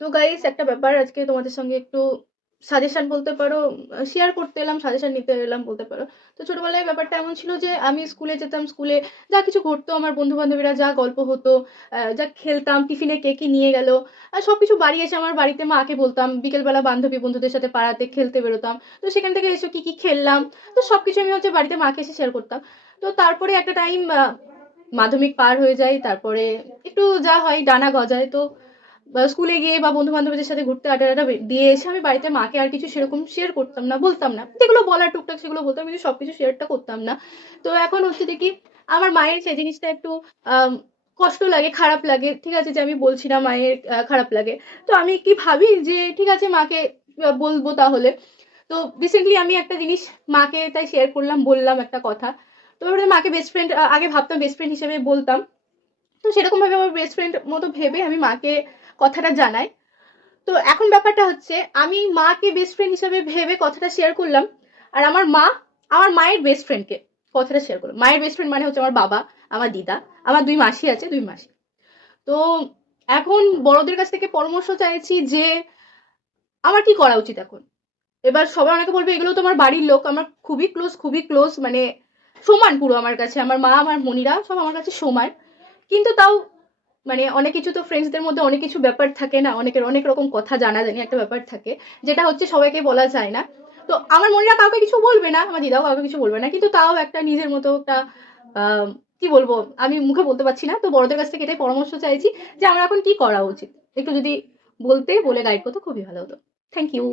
তো গাইস, একটা ব্যাপার আজকে তোমাদের সঙ্গে একটু সাজেশন বলতে পারো, শেয়ার করতে এলাম, সাজেশন নিতে এলাম বলতে পারো। তো ছোটবেলায় ব্যাপারটা এমন ছিল যে আমি স্কুলে যেতাম, স্কুলে যা কিছু ঘটতো, আমার বন্ধু বান্ধবীরা যা গল্প হতো, যা খেলতাম, টিফিনে কে কি নিয়ে গেল, সবকিছু বাড়ি এসে আমার বাড়িতে মাকে বলতাম। বিকেলবেলা বান্ধবী বন্ধুদের সাথে পাড়াতে খেলতে বেরোতাম, তো সেখান থেকে এসে কি কি খেললাম, তো সবকিছু আমি হচ্ছে বাড়িতে মাকে এসে শেয়ার করতাম। তো তারপরে একটা টাইম মাধ্যমিক পার হয়ে যায়, তারপরে একটু যা হয় ডানা গজায়। তো স্কুলে গিয়ে বা বন্ধু বান্ধবীদের সাথে ঘুরতে আড্ডা আড্ডা দিয়ে এসে আমি বাড়িতে মাকে আর কিছু সেরকম শেয়ার করতাম না, বলতাম না। যেগুলো বলার টুকটাক সেগুলো বলতাম, কিন্তু সবকিছু শেয়ারটা করতাম না। তো এখন হচ্ছে দেখি আমার মায়ের সেই জিনিসটা একটু আম, কষ্ট লাগে, খারাপ লাগে। ঠিক আছে যে আমি বলছি না, মায়ের খারাপ লাগে। তো আমি কি ভাবি যে ঠিক আছে মাকে বলবো তাহলে। তো রিসেন্টলি আমি একটা জিনিস মাকে তাই শেয়ার করলাম, বললাম একটা কথা। তো এবারে মাকে বেস্ট ফ্রেন্ড, আগে ভাবতাম বেস্ট ফ্রেন্ড হিসেবে বলতাম। তো সেরকম ভাবে আমার বেস্ট ফ্রেন্ড মতো ভেবে আমি মাকে কথাটা জানাই। তো এখন ব্যাপারটা হচ্ছে আমি মাকে বেস্ট ফ্রেন্ড হিসেবে ভেবে কথাটা শেয়ার করলাম, আর আমার মা আমার মায়ের বেস্ট ফ্রেন্ডকে কথাটা শেয়ার করলো। মায়ের বেস্ট ফ্রেন্ড মানে হচ্ছে আমার বাবা, আমার দিদা, আমার দুই মাসি আছে, দুই মাসি। তো এখন বড়দের কাছ থেকে পরামর্শ চাইছি যে আমার কি করা উচিত এখন। এবার সবাই অনেকে বলবে এগুলো তো আমার বাড়ির লোক, আমার খুবই ক্লোজ, খুবই ক্লোজ, মানে সমান পুরো আমার কাছে। আমার মা, আমার মনিরা সব আমার কাছে সমান। কিন্তু তাও মানে অনেক কিছু তো ফ্রেন্ডসদের মধ্যে অনেক কিছু ব্যাপার থাকে না, অনেকের অনেক রকম কথা জানা জানি একটা ব্যাপার থাকে, যেটা হচ্ছে সবাইকে বলা যায় না। তো আমার মনিরা কাউকে কিছু বলবে না, আমার দিদাও কাউকে কিছু বলবে না, কিন্তু তাও একটা নিজের মতো একটা আহ, কি বলবো, আমি মুখে বলতে পারছি না। তো বড়দের কাছ থেকে এটাই পরামর্শ চাইছি যে আমার এখন কি করা উচিত, একটু যদি বলতে বলে গাইড করতে খুবই ভালো হতো। Thank you.